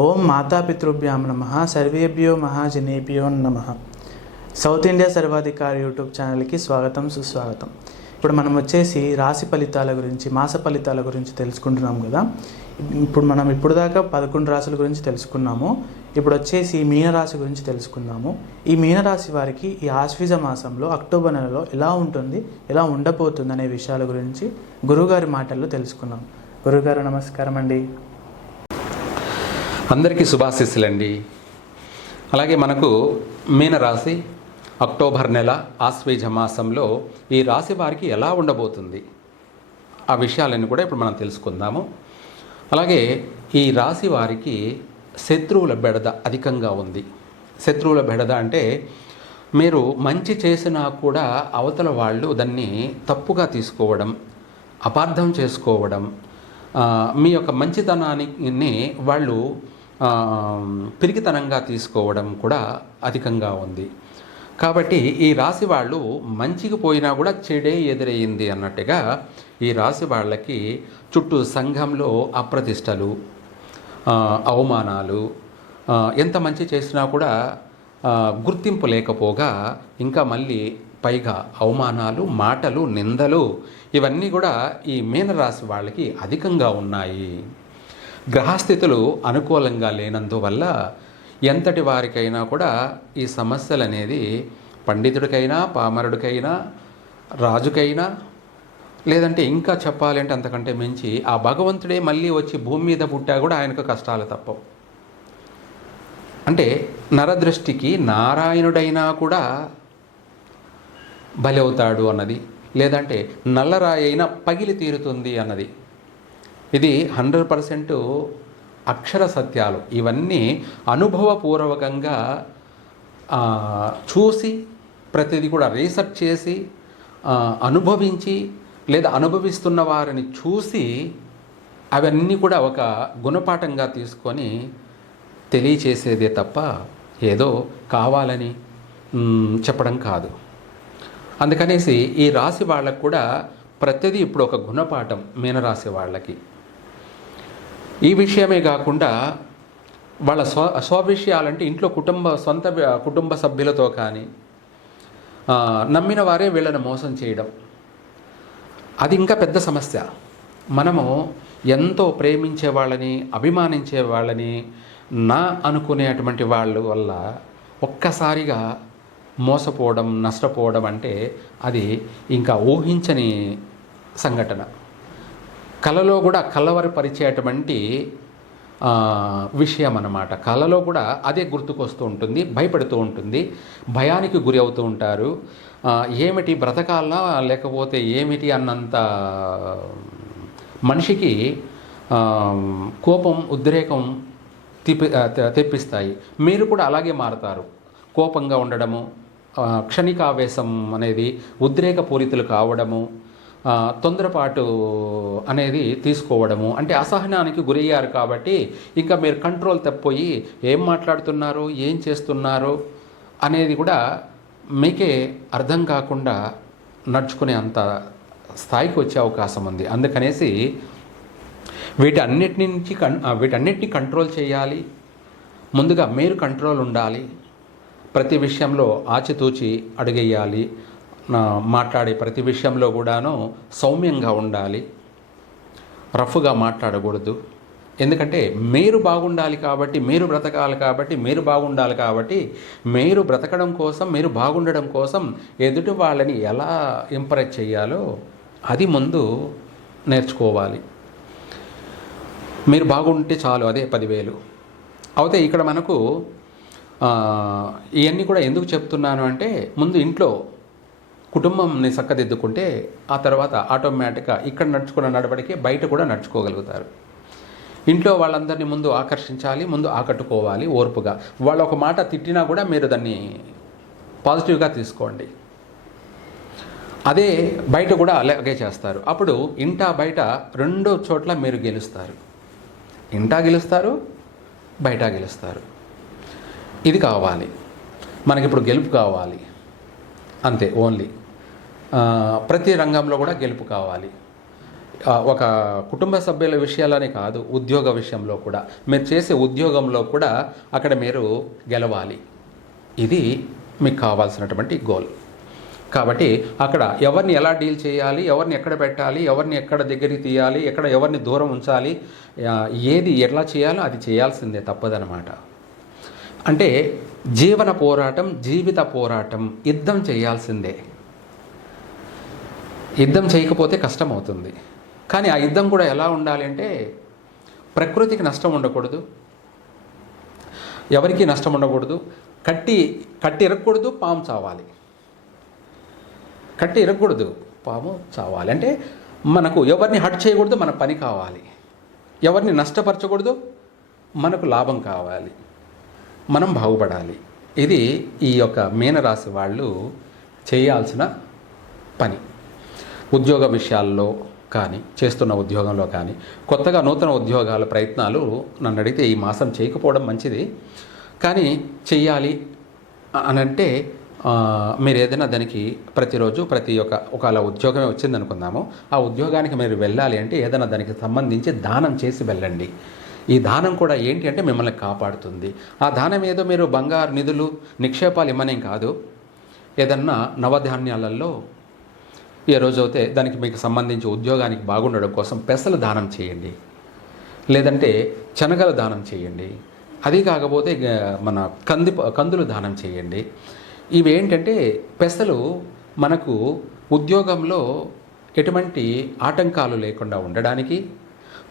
ఓం మాతాపితృభ్యాం నమ సర్వేభ్యో మహాజనేభ్యో నమ. South India సర్వాధికారి యూట్యూబ్ ఛానల్కి స్వాగతం సుస్వాగతం. ఇప్పుడు మనం వచ్చేసి రాశి ఫలితాల గురించి మాస ఫలితాల గురించి తెలుసుకుంటున్నాం కదా. ఇప్పుడు దాకా 11 రాశుల గురించి తెలుసుకున్నాము. ఇప్పుడు వచ్చేసి మీనరాశి గురించి తెలుసుకుందాము. ఈ మీనరాశి వారికి ఈ ఆశ్వీజ మాసంలో అక్టోబర్ నెలలో ఎలా ఉంటుంది, ఎలా ఉండబోతుంది అనే విషయాల గురించి గురువుగారి మాటల్లో తెలుసుకున్నాం. గురువుగారు నమస్కారం అండి. అందరికీ శుభాశీస్సులండి. అలాగే మనకు మీనరాశి అక్టోబర్ నెల ఆశ్వీజ మాసంలో ఈ రాశి వారికి ఎలా ఉండబోతుంది ఆ విషయాలన్నీ కూడా ఇప్పుడు మనం తెలుసుకుందాము. అలాగే ఈ రాశి వారికి శత్రువుల బెడద అధికంగా ఉంది. శత్రువుల బెడద అంటే మీరు మంచి చేసినా కూడా అవతల వాళ్ళు దాన్ని తప్పుగా తీసుకోవడం, అపార్థం చేసుకోవడం, మీ యొక్క మంచితనాన్ని వాళ్ళు పిరికితనంగా తీసుకోవడం కూడా అధికంగా ఉంది. కాబట్టి ఈ రాశి వాళ్ళు మంచికి పోయినా కూడా చెడే ఎదురయ్యింది అన్నట్టుగా ఈ రాశి వాళ్ళకి చుట్టూ సంఘంలో అప్రతిష్టలు, అవమానాలు, ఎంత మంచి చేసినా కూడా గుర్తింపు లేకపోగా ఇంకా మళ్ళీ పైగా అవమానాలు, మాటలు, నిందలు ఇవన్నీ కూడా ఈ మీనరాశి వాళ్ళకి అధికంగా ఉన్నాయి. గ్రహస్థితులు అనుకూలంగా లేనందువల్ల ఎంతటి వారికైనా కూడా ఈ సమస్యలు అనేది పండితుడికైనా, పామరుడికైనా, రాజుకైనా, లేదంటే ఇంకా చెప్పాలంటే అంతకంటే మించి ఆ భగవంతుడే మళ్ళీ వచ్చి భూమి మీద పుట్టా కూడా ఆయనకు కష్టాలు తప్పవు. అంటే నరదృష్టికి నారాయణుడైనా కూడా బలి అవుతాడు అన్నది, లేదంటే నల్లరాయి అయినా పగిలి తీరుతుంది అన్నది, ఇది 100% అక్షర సత్యాలు. ఇవన్నీ అనుభవపూర్వకంగా చూసి ప్రతిదీ కూడా రీసెర్చ్ చేసి అనుభవించి లేదా అనుభవిస్తున్న వారిని చూసి అవన్నీ కూడా ఒక గుణపాఠంగా తీసుకొని తెలియచేసేదే తప్ప ఏదో కావాలని చెప్పడం కాదు. అందుకనేసి ఈ రాశి వాళ్ళకు కూడా ప్రతిదీ ఇప్పుడు ఒక గుణపాఠం మీనరాశి వాళ్ళకి. ఈ విషయమే కాకుండా వాళ్ళ స్వవిషయాలంటే ఇంట్లో సొంత కుటుంబ సభ్యులతో కానీ నమ్మిన వారే వీళ్ళని మోసం చేయడం, అది ఇంకా పెద్ద సమస్య. మనము ఎంతో ప్రేమించే వాళ్ళని, అభిమానించే వాళ్ళని నా అనుకునేటువంటి వాళ్ళ వల్ల ఒక్కసారిగా మోసపోవడం, నష్టపోవడం అంటే అది ఇంకా ఊహించని సంఘటన. కళలో కూడా కలవరపరిచేటువంటి విషయం అన్నమాట. కళలో కూడా అదే గుర్తుకొస్తూ ఉంటుంది, భయపడుతూ ఉంటుంది, భయానికి గురి అవుతూ ఉంటారు. ఏమిటి బ్రతకాలనా లేకపోతే ఏమిటి అన్నంత మనిషికి కోపం, ఉద్రేకం తెప్పిస్తాయి. మీరు కూడా అలాగే మారతారు. కోపంగా ఉండడము, క్షణికావేశం అనేది ఉద్రేకపూరితులు కావడము, తొందరపాటు అనేది తీసుకోవడము, అంటే అసహనానికి గురయ్యారు. కాబట్టి ఇంకా మీరు కంట్రోల్ తప్పిపోయి ఏం మాట్లాడుతున్నారు, ఏం చేస్తున్నారు అనేది కూడా మీకే అర్థం కాకుండా నడుచుకునే అంత స్థాయికి వచ్చే అవకాశం ఉంది. అందుకనేసి వీటన్నిటిని కంట్రోల్ చేయాలి. ముందుగా మీరు కంట్రోల్ ఉండాలి. ప్రతి విషయంలో ఆచితూచి అడుగేయాలి. మాట్లాడే ప్రతి విషయంలో కూడాను సౌమ్యంగా ఉండాలి, రఫ్గా మాట్లాడకూడదు. ఎందుకంటే మీరు బాగుండాలి కాబట్టి, మీరు బ్రతకాలి కాబట్టి, మీరు బాగుండాలి కాబట్టి, మీరు బ్రతకడం కోసం, మీరు బాగుండడం కోసం ఎదుటి వాళ్ళని ఎలా ఇంప్రెస్ చేయాలో అది ముందు నేర్చుకోవాలి. మీరు బాగుంటే చాలు, అదే 10,000 అయితే ఇక్కడ మనకు ఇవన్నీ కూడా ఎందుకు చెప్తున్నాను అంటే, ముందు ఇంట్లో కుటుంబంని చక్కదిద్దుకుంటే ఆ తర్వాత ఆటోమేటిక్గా ఇక్కడ నడుచుకున్న నడవడికే బయట కూడా నడుచుకోగలుగుతారు. ఇంట్లో వాళ్ళందరినీ ముందు ఆకర్షించాలి, ముందు ఆకట్టుకోవాలి ఓర్పుగా. వాళ్ళు ఒక మాట తిట్టినా కూడా మీరు దాన్ని పాజిటివ్గా తీసుకోండి. అదే బయట కూడా అలాగే చేస్తారు. అప్పుడు ఇంటా బయట 2 చోట్ల మీరు గెలుస్తారు. ఇంటా గెలుస్తారు, బయట గెలుస్తారు. ఇది కావాలి మనకిప్పుడు, గెలుపు కావాలి అంతే. ఓన్లీ ప్రతి రంగంలో కూడా గెలుపు కావాలి. ఒక కుటుంబ సభ్యుల విషయాలనే కాదు, ఉద్యోగ విషయంలో కూడా మీరు చేసే ఉద్యోగంలో కూడా అక్కడ మీరు గెలవాలి. ఇది మీకు కావాల్సినటువంటి గోల్. కాబట్టి అక్కడ ఎవరిని ఎలా డీల్ చేయాలి, ఎవరిని ఎక్కడ పెట్టాలి, ఎవరిని ఎక్కడ దగ్గరికి తీయాలి, ఎవరిని దూరం ఉంచాలి, ఏది ఎట్లా చేయాలో అది చేయాల్సిందే, తప్పదనమాట. అంటే జీవన పోరాటం, జీవిత పోరాటం, యుద్ధం చేయాల్సిందే. యుద్ధం చేయకపోతే కష్టం అవుతుంది. కానీ ఆ యుద్ధం కూడా ఎలా ఉండాలి అంటే ప్రకృతికి నష్టం ఉండకూడదు, ఎవరికి నష్టం ఉండకూడదు, కట్టి ఇరగకూడదు, పాము చావాలి. కట్టి ఇరగకూడదు, పాము చావాలి. అంటే మనకు ఎవరిని హట్ చేయకూడదు, మన పని కావాలి. ఎవరిని నష్టపరచకూడదు, మనకు లాభం కావాలి, మనం బాగుపడాలి. ఇది ఈ యొక్క మీనరాశి వాళ్ళు చేయాల్సిన పని. ఉద్యోగ విషయాల్లో కానీ, చేస్తున్న ఉద్యోగంలో కానీ, కొత్తగా నూతన ఉద్యోగాల ప్రయత్నాలు నన్ను అడిగితే ఈ మాసం చేయకపోవడం మంచిది. కానీ చెయ్యాలి అని అంటే మీరు ఏదైనా దానికి ప్రతిరోజు ఒకవేళ ఉద్యోగమే వచ్చింది అనుకుందాము, ఆ ఉద్యోగానికి మీరు వెళ్ళాలి అంటే ఏదైనా దానికి సంబంధించి దానం చేసి వెళ్ళండి. ఈ దానం కూడా ఏంటి అంటే మిమ్మల్ని కాపాడుతుంది. ఆ దానం ఏదో మీరు బంగారు నిధులు నిక్షేపాలు ఇమ్మనేం కాదు. ఏదన్నా నవధాన్యాలలో ఏ రోజైతే దానికి మీకు సంబంధించి ఉద్యోగానికి బాగుండడం కోసం పెసలు దానం చేయండి, లేదంటే శనగలు దానం చేయండి. అది కాకపోతే మన కందులు దానం చేయండి. ఇవి ఏంటంటే పెసలు మనకు ఉద్యోగంలో ఎటువంటి ఆటంకాలు లేకుండా ఉండడానికి,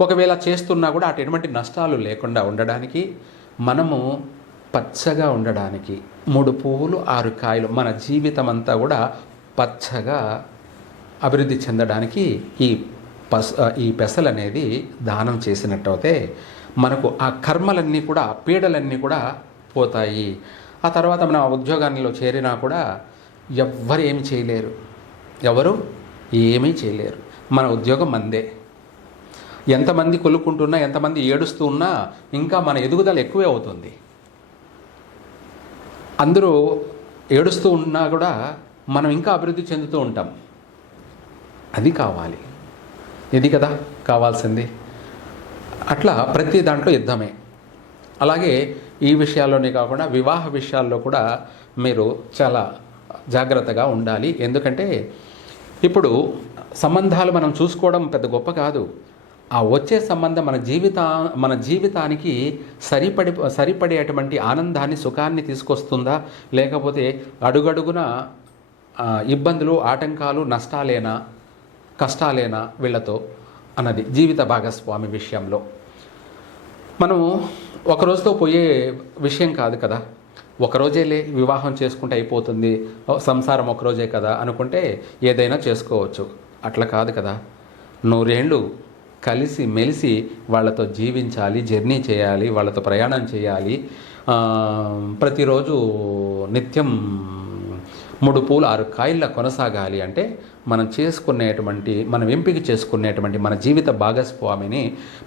ఒకవేళ చేస్తున్నా కూడా ఎటువంటి నష్టాలు లేకుండా ఉండడానికి, మనము పచ్చగా ఉండడానికి, 3 పువ్వులు 6 కాయలు, మన జీవితం అంతా కూడా పచ్చగా అభివృద్ధి చెందడానికి ఈ పెసలు అనేది దానం చేసినట్టయితే మనకు ఆ కర్మలన్నీ కూడా, పీడలన్నీ కూడా పోతాయి. ఆ తర్వాత మన ఉద్యోగాల్లో చేరినా కూడా ఎవ్వరు ఏమి చేయలేరు, ఎవరు ఏమీ చేయలేరు. మన ఉద్యోగం మందే. ఎంతమంది కొలుక్కుంటున్నా, ఎంతమంది ఏడుస్తూ ఉన్నా ఇంకా మన ఎదుగుదల ఎక్కువే అవుతుంది. అందరూ ఏడుస్తూ ఉన్నా కూడా మనం ఇంకా అభివృద్ధి చెందుతూ ఉంటాం. అది కావాలి, ఇది కదా కావాల్సింది. అట్లా ప్రతి దాంట్లో యుద్ధమే. అలాగే ఈ విషయాల్లోనే కాకుండా వివాహ విషయాల్లో కూడా మీరు చాలా జాగ్రత్తగా ఉండాలి. ఎందుకంటే ఇప్పుడు సంబంధాలు మనం చూసుకోవడం పెద్ద గొప్ప కాదు. ఆ వచ్చే సంబంధం మన జీవితానికి సరిపడేటువంటి ఆనందాన్ని, సుఖాన్ని తీసుకొస్తుందా, లేకపోతే అడుగడుగున ఇబ్బందులు, ఆటంకాలు, నష్టాలేనా, కష్టాలేనా వీళ్ళతో అన్నది జీవిత భాగస్వామి విషయంలో. మనము ఒకరోజుతో పోయే విషయం కాదు కదా. ఒకరోజేలే వివాహం చేసుకుంటే అయిపోతుంది, సంసారం ఒకరోజే కదా అనుకుంటే ఏదైనా చేసుకోవచ్చు. అట్లా కాదు కదా. 100 ఏళ్ళు కలిసి మెలిసి వాళ్ళతో జీవించాలి, జర్నీ చేయాలి, వాళ్ళతో ప్రయాణం చేయాలి. ప్రతిరోజు నిత్యం 3 పూలు 6 కాయల్లా కొనసాగాలి అంటే మనం ఎంపిక చేసుకునేటువంటి మన జీవిత భాగస్వామిని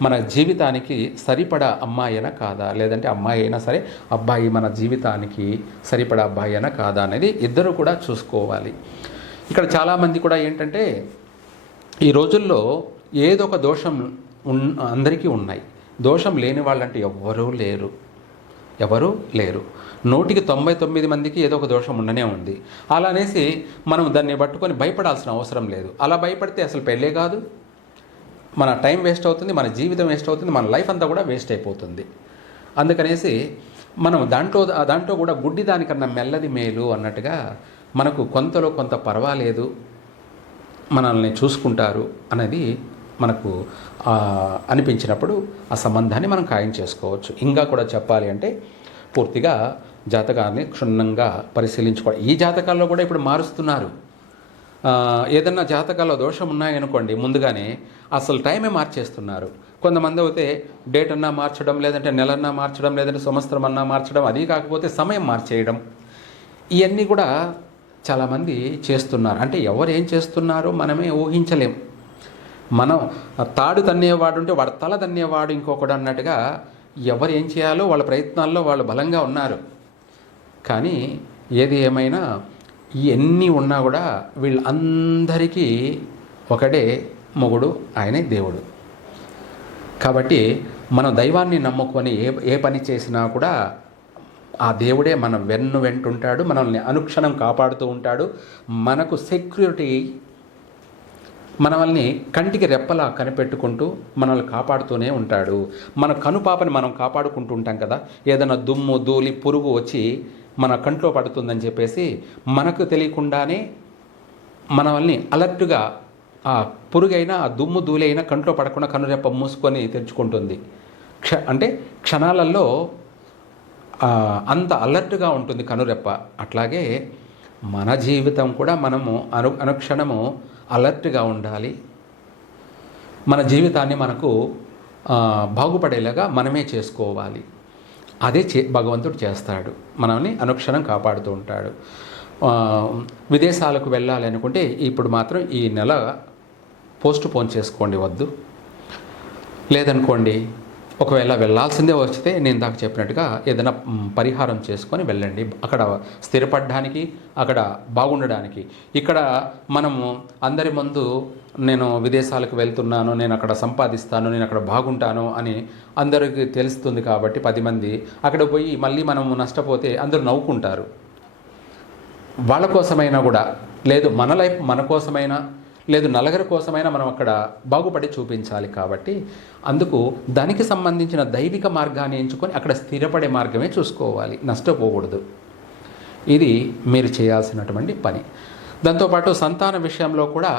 మన జీవితానికి సరిపడా అమ్మాయి అయినా కాదా, లేదంటే అమ్మాయి అయినా సరే అబ్బాయి మన జీవితానికి సరిపడా అబ్బాయి అయినా కాదా అనేది ఇద్దరు కూడా చూసుకోవాలి. ఇక్కడ చాలామంది కూడా ఏంటంటే ఈ రోజుల్లో ఏదో ఒక దోషం అందరికీ ఉన్నాయి. దోషం లేని వాళ్ళంటే ఎవరూ లేరు. 100కి 99 మందికి ఏదో ఒక దోషం ఉండనే ఉంది. అలా అనేసి మనం దాన్ని పట్టుకొని భయపడాల్సిన అవసరం లేదు. అలా భయపడితే అసలు పెళ్ళే కాదు, మన టైం వేస్ట్ అవుతుంది, మన జీవితం వేస్ట్ అవుతుంది, మన లైఫ్ అంతా కూడా వేస్ట్ అయిపోతుంది. అందుకనేసి మనం దాంట్లో కూడా గుడ్డి దానికన్నా మెల్లది మేలు అన్నట్టుగా మనకు కొంతలో కొంత పర్వాలేదు, మనల్ని చూసుకుంటారు అనేది మనకు అనిపించినప్పుడు ఆ సంబంధాన్ని మనం ఖాయం చేసుకోవచ్చు. ఇంకా కూడా చెప్పాలి అంటే పూర్తిగా జాతకాన్ని క్షుణ్ణంగా పరిశీలించుకోవాలి. ఈ జాతకాల్లో కూడా ఇప్పుడు మారుస్తున్నారు. ఏదన్నా జాతకాల్లో దోషం ఉన్నాయనుకోండి, ముందుగానే అసలు టైమే మార్చేస్తున్నారు. కొంతమంది అయితే డేట్ అన్నా మార్చడం, లేదంటే నెలన్నా మార్చడం, లేదంటే సంవత్సరం అన్నా మార్చడం, అది కాకపోతే సమయం మార్చేయడం, ఇవన్నీ కూడా చాలామంది చేస్తున్నారు. అంటే ఎవరు ఏం చేస్తున్నారో మనమే ఊహించలేం. మనం తాడు తన్నేవాడు ఉంటే వాడు తల తన్నేవాడు ఇంకొకడు అన్నట్టుగా ఎవరు ఏం చేయాలో వాళ్ళ ప్రయత్నాల్లో వాళ్ళు బలంగా ఉన్నారు. కానీ ఏది ఏమైనా ఎన్ని ఉన్నా కూడా వీళ్ళందరికీ ఒకటే మొగుడు, ఆయనే దేవుడు. కాబట్టి మనం దైవాన్ని నమ్ముకొని ఏ పని చేసినా కూడా ఆ దేవుడే మన వెంటుంటాడు, మనల్ని అనుక్షణం కాపాడుతూ ఉంటాడు. మనకు సెక్యూరిటీ, మనల్ని కంటికి రెప్పలా కనిపెట్టుకుంటూ మనల్ని కాపాడుతూనే ఉంటాడు. మన కనుపాపని మనం కాపాడుకుంటూ ఉంటాం కదా. ఏదైనా దుమ్ము ధూళి పురుగు వచ్చి మన కంట్లో పడుతుందని చెప్పేసి మనకు తెలియకుండానే మనల్ని అలర్ట్గా ఆ పురుగైనా ఆ దుమ్ము ధూళి అయినా కంట్లో పడకుండా కనురెప్ప మూసుకొని తెరుచుకుంటుంది. అంటే క్షణాలలో అంత అలర్ట్గా ఉంటుంది కనురెప్ప. అట్లాగే మన జీవితం కూడా మనము అనుక్షణము అలర్ట్గా ఉండాలి. మన జీవితాన్ని మనకు బాగుపడేలాగా మనమే చేసుకోవాలి. అదే భగవంతుడు చేస్తాడు, మనల్ని అనుక్షణం కాపాడుతూ ఉంటాడు. విదేశాలకు వెళ్ళాలి అనుకుంటే ఇప్పుడు మాత్రం ఈ నెల పోస్ట్ పోన్ చేసుకోండి, వద్దు. లేదనుకోండి ఒకవేళ వెళ్ళాల్సిందే వస్తే నేను దాకా చెప్పినట్టుగా ఏదైనా పరిహారం చేసుకొని వెళ్ళండి, అక్కడ స్థిరపడడానికి, అక్కడ బాగుండడానికి. ఇక్కడ మనము అందరి ముందు నేను విదేశాలకు వెళ్తున్నాను, నేను అక్కడ సంపాదిస్తాను, నేను అక్కడ బాగుంటాను అని అందరికీ తెలుస్తుంది. కాబట్టి 10 మంది అక్కడ పోయి మళ్ళీ మనము నష్టపోతే అందరూ నవ్వుకుంటారు. వాళ్ళ కోసమైనా కూడా, లేదు మన లైఫ్ మన కోసమైనా, లేదు నలుగురి కోసమైనా మనం అక్కడ బాగుపడి చూపించాలి. కాబట్టి అందుకు దానికి సంబంధించిన దైవిక మార్గాన్ని ఎంచుకొని అక్కడ స్థిరపడే మార్గమే చూసుకోవాలి, నష్టపోకూడదు. ఇది మీరు చేయాల్సినటువంటి పని. దాంతోపాటు సంతాన విషయంలో కూడా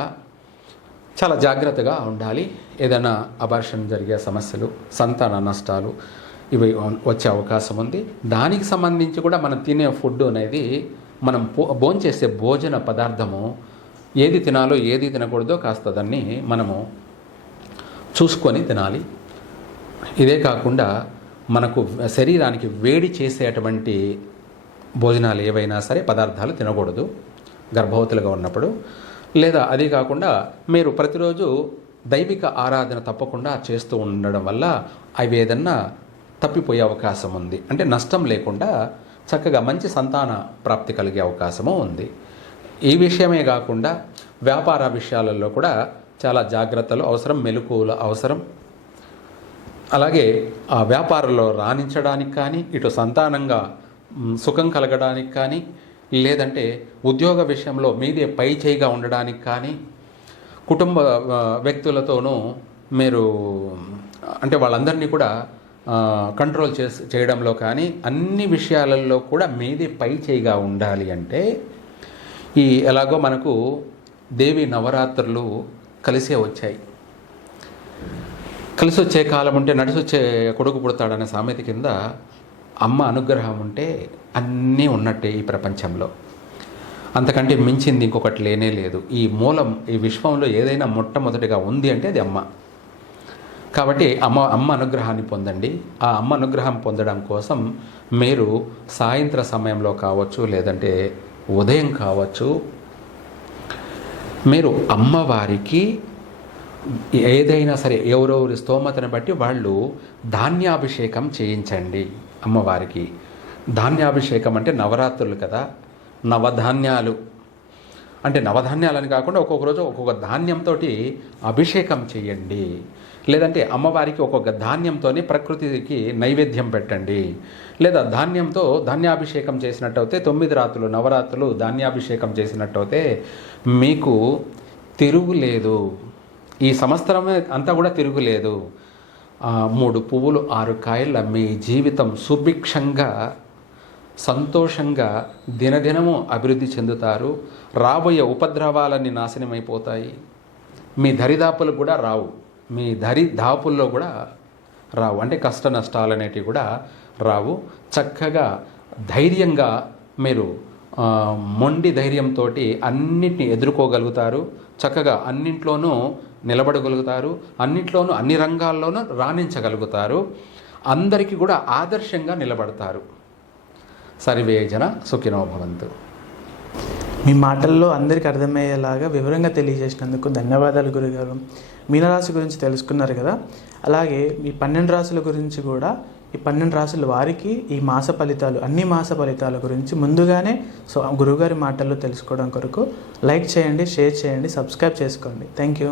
చాలా జాగ్రత్తగా ఉండాలి. ఏదైనా అబార్షన్ జరిగే సమస్యలు, సంతాన నష్టాలు ఇవి వచ్చే అవకాశం ఉంది. దానికి సంబంధించి కూడా మనం తినే ఫుడ్ అనేది, మనం భోంచేసే భోజన పదార్థము ఏది తినాలో ఏది తినకూడదో కాస్త దాన్ని మనము చూసుకొని తినాలి. ఇదే కాకుండా మనకు శరీరానికి వేడి చేసేటువంటి భోజనాలు ఏవైనా సరే పదార్థాలు తినకూడదు గర్భవతులుగా ఉన్నప్పుడు. లేదా అది కాకుండా మీరు ప్రతిరోజు దైవిక ఆరాధన తప్పకుండా చేస్తూ ఉండడం వల్ల అవి ఏదన్నా తప్పిపోయే అవకాశం ఉంది. అంటే నష్టం లేకుండా చక్కగా మంచి సంతాన ప్రాప్తి కలిగే అవకాశము ఉంది. ఈ విషయమే కాకుండా వ్యాపార విషయాలలో కూడా చాలా జాగ్రత్తలు అవసరం, మెలకువలు అవసరం. అలాగే ఆ వ్యాపారంలో రాణించడానికి కానీ, ఇటు సంతానంగా సుఖం కలగడానికి కానీ, లేదంటే ఉద్యోగ విషయంలో మీదే పై చేయిగా ఉండడానికి కానీ, కుటుంబ వ్యక్తులతోనూ మీరు అంటే వాళ్ళందరినీ కూడా కంట్రోల్ చేయడంలో కానీ, అన్ని విషయాలలో కూడా మీదే పై చేయిగా ఉండాలి. అంటే ఎలాగో మనకు దేవి నవరాత్రులు కలిసే వచ్చాయి. కలిసి వచ్చే కాలం ఉంటే నడిచొచ్చే కొడుకు పుడతాడనే సామెత కింద అమ్మ అనుగ్రహం ఉంటే అన్నీ ఉన్నట్టే ఈ ప్రపంచంలో. అంతకంటే మించింది ఇంకొకటి లేనే లేదు. ఈ మూలం, ఈ విశ్వంలో ఏదైనా మొట్టమొదటిగా ఉంది అంటే అది అమ్మ. కాబట్టి అమ్మ అనుగ్రహాన్ని పొందండి. ఆ అమ్మ అనుగ్రహం పొందడం కోసం మీరు సాయంత్ర సమయంలో కావచ్చు, లేదంటే ఉదయం కావచ్చు, మీరు అమ్మవారికి ఏదైనా సరే ఎవరెవరి స్తోమతను బట్టి వాళ్ళు ధాన్యాభిషేకం చేయించండి. అమ్మవారికి ధాన్యాభిషేకం అంటే నవరాత్రులు కదా, నవధాన్యాలు అంటే నవధాన్యాలని కాకుండా ఒక్కొక్క రోజు ఒక్కొక్క ధాన్యంతో అభిషేకం చేయండి. లేదంటే అమ్మవారికి ఒక్కొక్క ధాన్యంతోనే ప్రకృతికి నైవేద్యం పెట్టండి. లేదా ధాన్యంతో ధాన్యాభిషేకం చేసినట్టయితే 9 రాత్రులు నవరాత్రులు ధాన్యాభిషేకం చేసినట్టయితే మీకు తిరుగులేదు. ఈ సంవత్సరమే అంతా కూడా తిరుగులేదు. 3 పువ్వులు 6 కాయల మీ జీవితం సుభిక్షంగా సంతోషంగా దినదినము అభివృద్ధి చెందుతారు. రాబోయే ఉపద్రవాలన్నీ నాశనమైపోతాయి. మీ దరిదాపులు కూడా రావు, మీ దరిదాపుల్లో కూడా రావు. అంటే కష్ట నష్టాలు అనేటివి కూడా రావు. చక్కగా ధైర్యంగా మీరు మొండి ధైర్యంతో అన్నిటిని ఎదుర్కోగలుగుతారు. చక్కగా అన్నింట్లోనూ నిలబడగలుగుతారు. అన్నింట్లోనూ అన్ని రంగాల్లోనూ రాణించగలుగుతారు. అందరికీ కూడా ఆదర్శంగా నిలబడతారు. సర్వే జన సుఖినో భవంతు. మీ మాటల్లో అందరికీ అర్థమయ్యేలాగా వివరంగా తెలియజేసినందుకు ధన్యవాదాలు గురుగారు. మీనరాశి గురించి తెలుసుకున్నారు కదా, అలాగే ఈ 12 రాశుల గురించి కూడా, ఈ 12 రాశుల వారికి ఈ మాస ఫలితాలు, అన్ని మాస ఫలితాల గురించి ముందుగానే గురుగారి మాటల్లో తెలుసుకోవడం కొరకు లైక్ చేయండి, షేర్ చేయండి, సబ్స్క్రైబ్ చేసుకోండి. Thank you.